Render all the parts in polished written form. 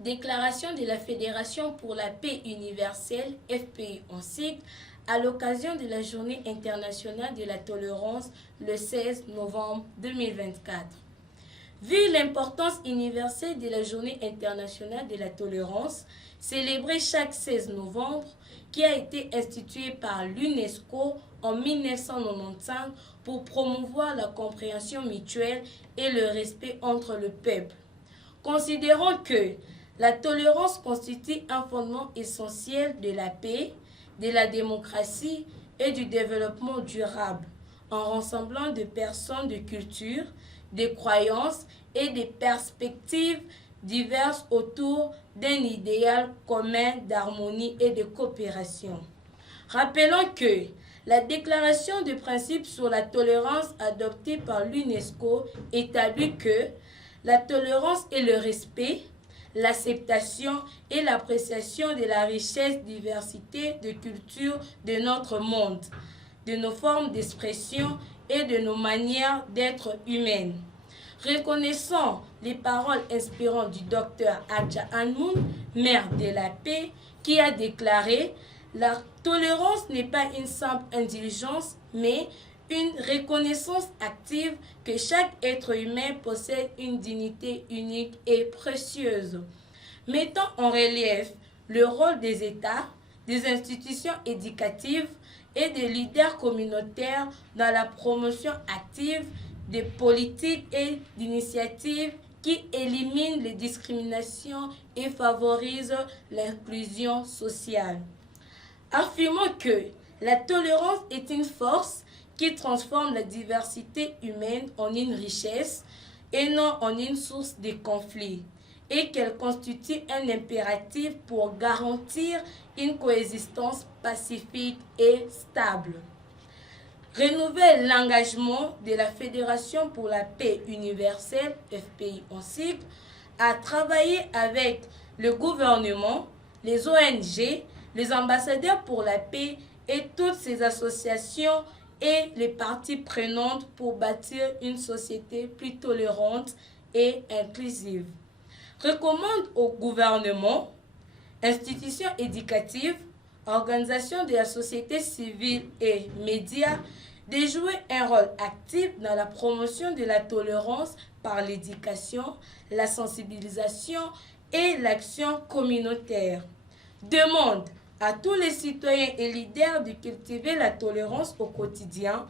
Déclaration de la Fédération pour la paix universelle, FPI en sigle, à l'occasion de la Journée internationale de la tolérance le 16 novembre 2024. Vu l'importance universelle de la Journée internationale de la tolérance, célébrée chaque 16 novembre, qui a été instituée par l'UNESCO en 1995 pour promouvoir la compréhension mutuelle et le respect entre le peuple. Considérons que la tolérance constitue un fondement essentiel de la paix, de la démocratie et du développement durable, en rassemblant des personnes de culture, des croyances et des perspectives diverses autour d'un idéal commun d'harmonie et de coopération. Rappelons que la déclaration de principe sur la tolérance adoptée par l'UNESCO établit que la tolérance est le respect, l'acceptation et l'appréciation de la richesse, diversité de cultures de notre monde, de nos formes d'expression et de nos manières d'être humaines. Reconnaissant les paroles inspirantes du docteur Adja Anmoun, mère de la paix, qui a déclaré « La tolérance n'est pas une simple indulgence, mais une reconnaissance active que chaque être humain possède une dignité unique et précieuse ». Mettant en relief le rôle des États, des institutions éducatives et des leaders communautaires dans la promotion active des politiques et d'initiatives qui éliminent les discriminations et favorisent l'inclusion sociale. Affirmons que la tolérance est une force qui transforme la diversité humaine en une richesse et non en une source de conflits, et qu'elle constitue un impératif pour garantir une coexistence pacifique et stable. Renouveler l'engagement de la Fédération pour la paix universelle, FPI en sigle, à travailler avec le gouvernement, les ONG, les ambassadeurs pour la paix et toutes ces associations et les parties prenantes pour bâtir une société plus tolérante et inclusive. Recommande au gouvernement, institutions éducatives, organisations de la société civile et médias de jouer un rôle actif dans la promotion de la tolérance par l'éducation, la sensibilisation et l'action communautaire. Demande à tous les citoyens et leaders de cultiver la tolérance au quotidien,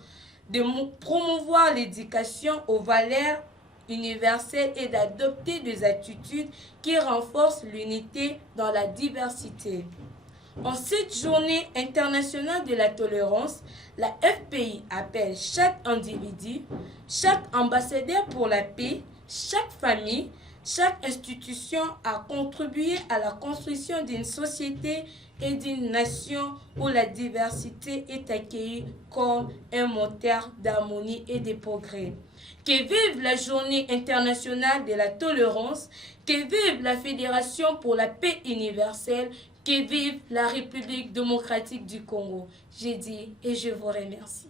de promouvoir l'éducation aux valeurs universelles et d'adopter des attitudes qui renforcent l'unité dans la diversité. En cette journée internationale de la tolérance, la FPI appelle chaque individu, chaque ambassadeur pour la paix, chaque famille, chaque institution à contribuer à la construction d'une société et d'une nation où la diversité est accueillie comme un moteur d'harmonie et de progrès. Que vive la Journée internationale de la tolérance, que vive la Fédération pour la paix universelle, que vive la République démocratique du Congo. J'ai dit et je vous remercie.